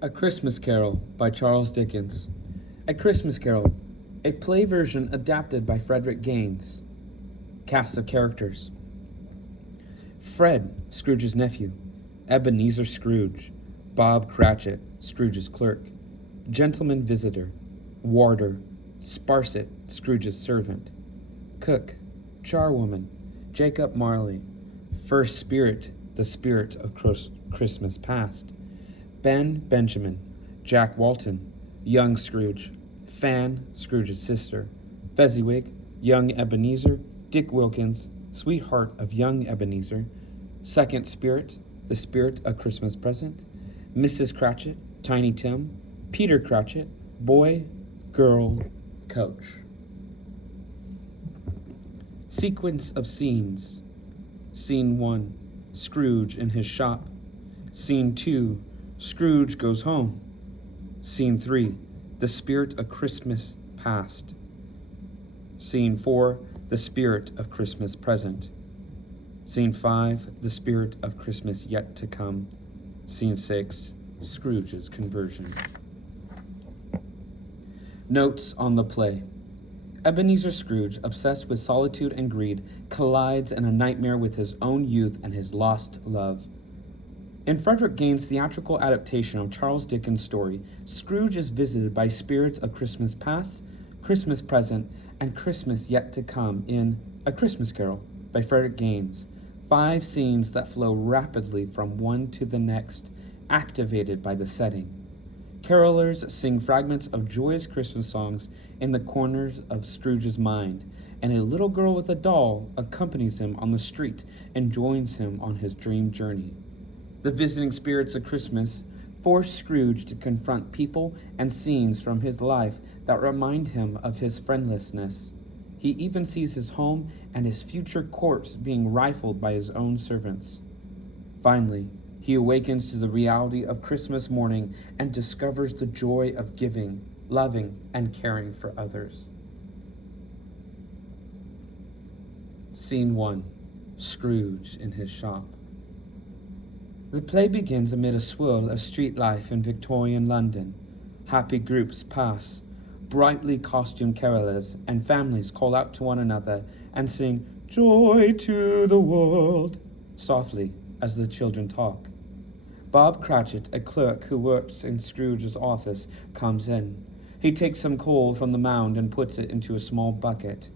A Christmas Carol by Charles Dickens. A Christmas Carol, a play version adapted by Frederick Gaines. Cast of characters: Fred, Scrooge's nephew; Ebenezer Scrooge; Bob Cratchit, Scrooge's clerk; Gentleman Visitor; Warder, Sparsit, Scrooge's servant; Cook, Charwoman, Jacob Marley; First Spirit, the spirit of Christmas past; Benjamin, Jack Walton, young Scrooge; Fan, Scrooge's sister; Fezziwig, young Ebenezer; Dick Wilkins, sweetheart of young Ebenezer; Second Spirit, the spirit of Christmas present; Mrs. Cratchit, Tiny Tim; Peter Cratchit, boy, girl, coach. Sequence of scenes. Scene 1, Scrooge in his shop. Scene 2, Scrooge goes home. Scene 3, the spirit of Christmas past. Scene 4, the spirit of Christmas present. Scene 5, the spirit of Christmas yet to come. Scene 6, Scrooge's conversion. Notes on the play. Ebenezer Scrooge, obsessed with solitude and greed, collides in a nightmare with his own youth and his lost love. In Frederick Gaines' theatrical adaptation of Charles Dickens' story, Scrooge is visited by spirits of Christmas past, Christmas present, and Christmas yet to come in A Christmas Carol by Frederick Gaines. 5 scenes that flow rapidly from one to the next, activated by the setting. Carolers sing fragments of joyous Christmas songs in the corners of Scrooge's mind, and a little girl with a doll accompanies him on the street and joins him on his dream journey. The visiting spirits of Christmas force Scrooge to confront people and scenes from his life that remind him of his friendlessness. He even sees his home and his future corpse being rifled by his own servants. Finally, he awakens to the reality of Christmas morning and discovers the joy of giving, loving, and caring for others. Scene 1, Scrooge in his shop. The play begins amid a swirl of street life in Victorian London. Happy groups pass. Brightly costumed carolers and families call out to one another and sing "Joy to the world" softly as the children talk. Bob Cratchit, a clerk who works in Scrooge's office, comes in. He takes some coal from the mound and puts it into a small bucket.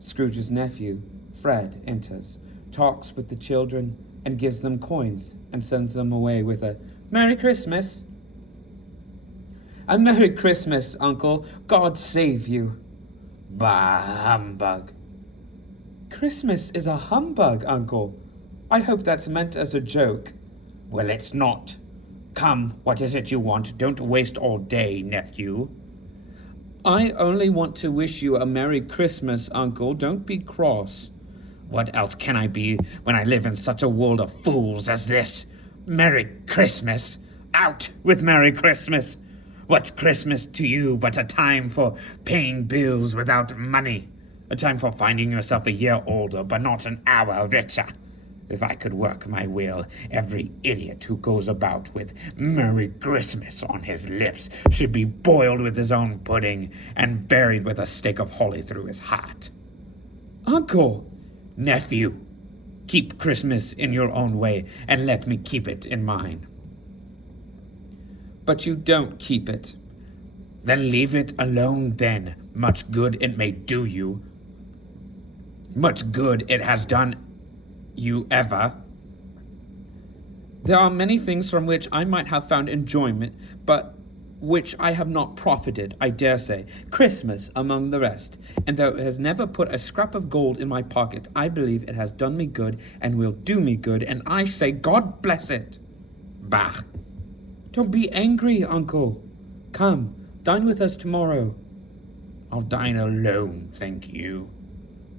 Scrooge's nephew, Fred, enters, talks with the children, and gives them coins and sends them away with a "Merry Christmas." "A Merry Christmas, Uncle. God save you." "Bah, humbug." "Christmas is a humbug, Uncle. I hope that's meant as a joke." "Well, it's not. Come, what is it you want? Don't waste all day, nephew." "I only want to wish you a Merry Christmas, Uncle. Don't be cross." "What else can I be when I live in such a world of fools as this? Merry Christmas? Out with Merry Christmas! What's Christmas to you but a time for paying bills without money? A time for finding yourself a year older but not an hour richer? If I could work my will, every idiot who goes about with Merry Christmas on his lips should be boiled with his own pudding and buried with a stake of holly through his heart." "Uncle!" "Nephew, keep Christmas in your own way and let me keep it in mine." "But you don't keep it." "Then leave it alone then. Much good it may do you. Much good it has done you ever." "There are many things from which I might have found enjoyment, but which I have not profited, I dare say, Christmas among the rest. And though it has never put a scrap of gold in my pocket, I believe it has done me good and will do me good, and I say God bless it." "Bah." "Don't be angry, Uncle. Come, dine with us tomorrow." "I'll dine alone, thank you."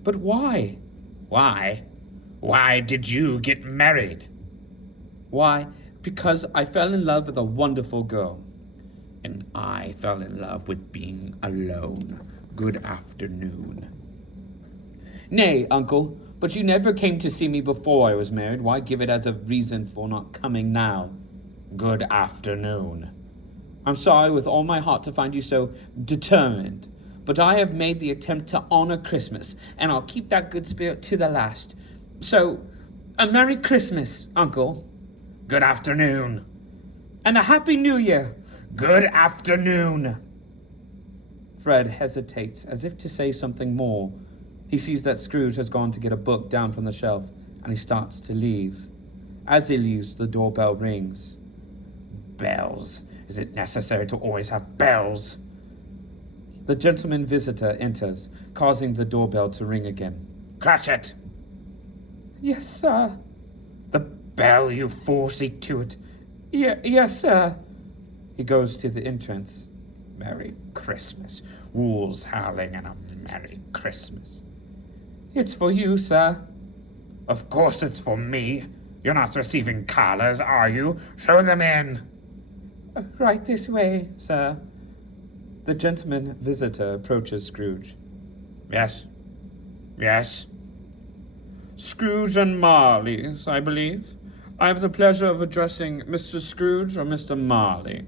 "But why?" "Why? Why did you get married?" "Why, because I fell in love with a wonderful girl." "And I fell in love with being alone. Good afternoon." "Nay, Uncle, but you never came to see me before I was married. Why give it as a reason for not coming now?" "Good afternoon." I'm sorry with all my heart to find you so determined, but I have made the attempt to honor Christmas, and I'll keep that good spirit to the last. So, a Merry Christmas, Uncle. Good afternoon. And a Happy New Year. Good afternoon. Fred hesitates, as if to say something more. He sees that Scrooge has gone to get a book down from the shelf, and he starts to leave. As he leaves, the doorbell rings. Bells. Is it necessary to always have bells? The gentleman visitor enters, causing the doorbell to ring again. Cratchit! Yes, sir. The bell, you fool, see to it. Yes, sir. He goes to the entrance. Merry Christmas. Wolves howling and a Merry Christmas. It's for you, sir. Of course it's for me. You're not receiving callers, are you? Show them in. Right this way, sir. The gentleman visitor approaches Scrooge. Yes. Yes. Scrooge and Marley's, I believe. I have the pleasure of addressing Mr. Scrooge or Mr. Marley.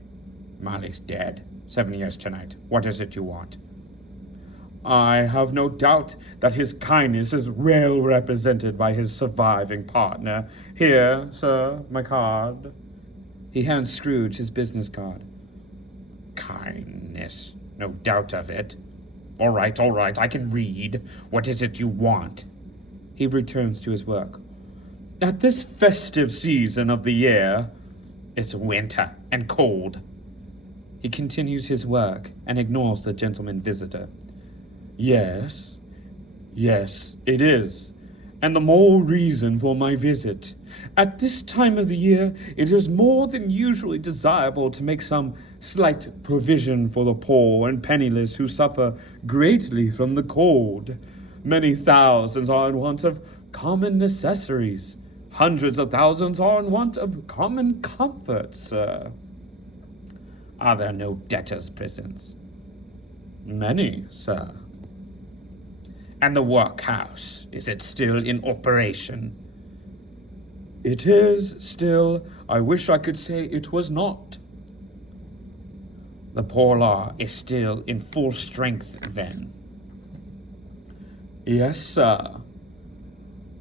Marley's dead. 7 years tonight. What is it you want? I have no doubt that his kindness is well represented by his surviving partner. Here, sir, my card. He hands Scrooge his business card. Kindness. No doubt of it. All right, I can read. What is it you want? He returns to his work. At this festive season of the year, it's winter and cold. He continues his work and ignores the gentleman visitor. Yes, it is, and the more reason for my visit. At this time of the year, it is more than usually desirable to make some slight provision for the poor and penniless who suffer greatly from the cold. Many thousands are in want of common necessaries. Hundreds of thousands are in want of common comforts, sir. Are there no debtors' prisons? Many, sir. And the workhouse, is it still in operation? It is still. I wish I could say it was not. The poor law is still in full strength, then? Yes, sir.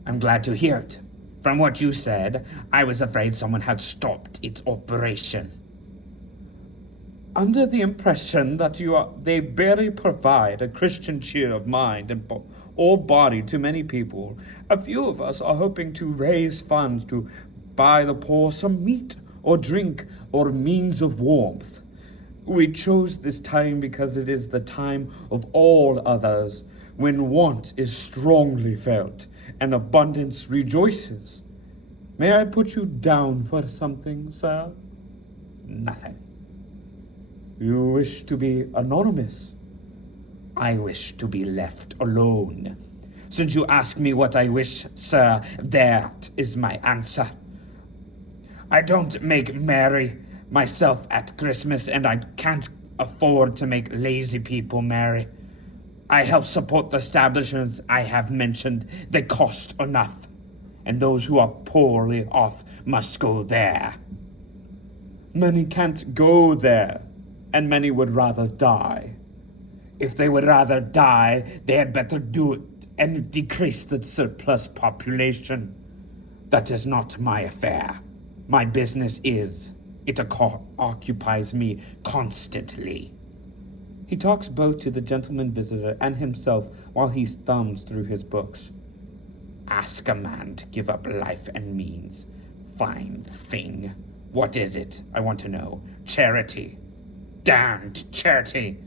I'm glad to hear it. From what you said, I was afraid someone had stopped its operation. Under the impression that they barely provide a Christian cheer of mind and or body to many people, a few of us are hoping to raise funds to buy the poor some meat or drink or means of warmth. We chose this time because it is the time of all others when want is strongly felt and abundance rejoices. May I put you down for something, sir? Nothing. You wish to be anonymous? I wish to be left alone. Since you ask me what I wish, sir, that is my answer. I don't make merry myself at Christmas, and I can't afford to make lazy people merry. I help support the establishments I have mentioned. They cost enough, and those who are poorly off must go there. Many can't go there, and many would rather die. If they would rather die, they had better do it and decrease the surplus population. That is not my affair. My business is. It occupies me constantly. He talks both to the gentleman visitor and himself while he thumbs through his books. Ask a man to give up life and means. Fine thing. What is it? I want to know. Charity. Damned charity.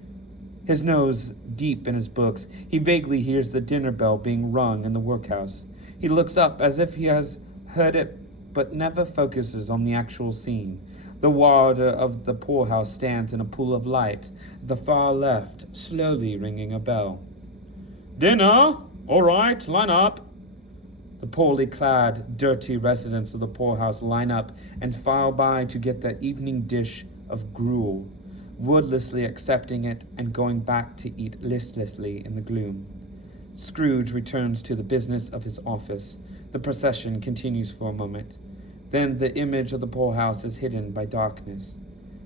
His nose deep in his books, he vaguely hears the dinner bell being rung in the workhouse. He looks up as if he has heard it, but never focuses on the actual scene. The warder of the poorhouse stands in a pool of light at the far left, slowly ringing a bell. Dinner? All right, line up. The poorly clad, dirty residents of the poorhouse line up and file by to get their evening dish of gruel, wordlessly accepting it and going back to eat listlessly in the gloom. Scrooge returns to the business of his office. The procession continues for a moment. Then the image of the poorhouse is hidden by darkness.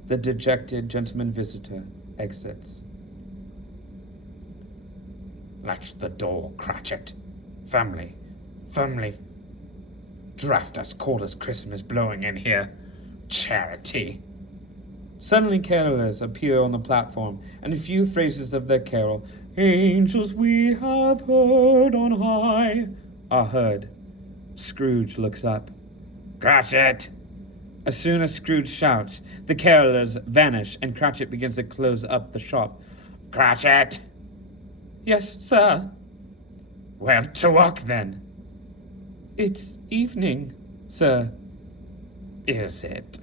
The dejected gentleman visitor exits. Latch the door, Cratchit. Firmly. Draft as cold as Christmas blowing in here. Charity. Suddenly carolers appear on the platform, and a few phrases of their carol, "Angels we have heard on high," are heard. Scrooge looks up. Cratchit! As soon as Scrooge shouts, the carolers vanish, and Cratchit begins to close up the shop. Cratchit! "Yes, sir." Well, to work then. "It's evening, sir." Is it?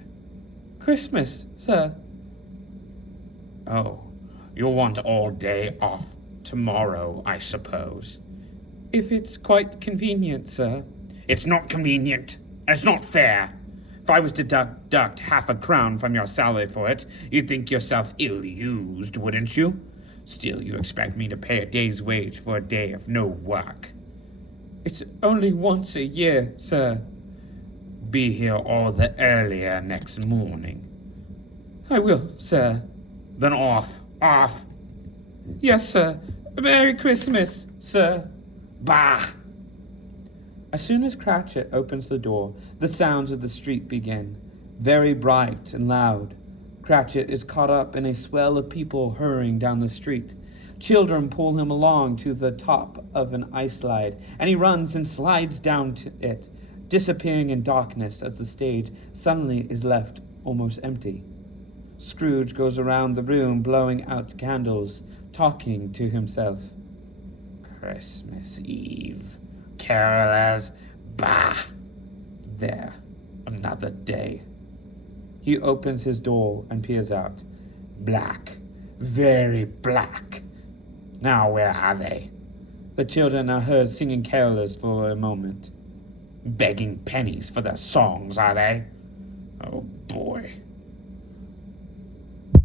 "Christmas, sir." Oh, you'll want all day off tomorrow, I suppose. "If it's quite convenient, sir." It's not convenient. And it's not fair. If I was to deduct half a crown from your salary for it, you'd think yourself ill-used, wouldn't you? Still, you expect me to pay a day's wage for a day of no work. "It's only once a year, sir." Be here all the earlier next morning. "I will, sir." Then off. "Yes, sir. Merry Christmas, sir." Bah! As soon as Cratchit opens the door, the sounds of the street begin, very bright and loud. Cratchit is caught up in a swell of people hurrying down the street. Children pull him along to the top of an ice slide, and he runs and slides down to it, disappearing in darkness as the stage suddenly is left almost empty. Scrooge goes around the room blowing out candles, talking to himself. Christmas Eve. Carolers. Bah! There, another day. He opens his door and peers out. Black. Very black. Now where are they? The children are heard singing carolers for a moment. Begging pennies for their songs, are they? Oh boy.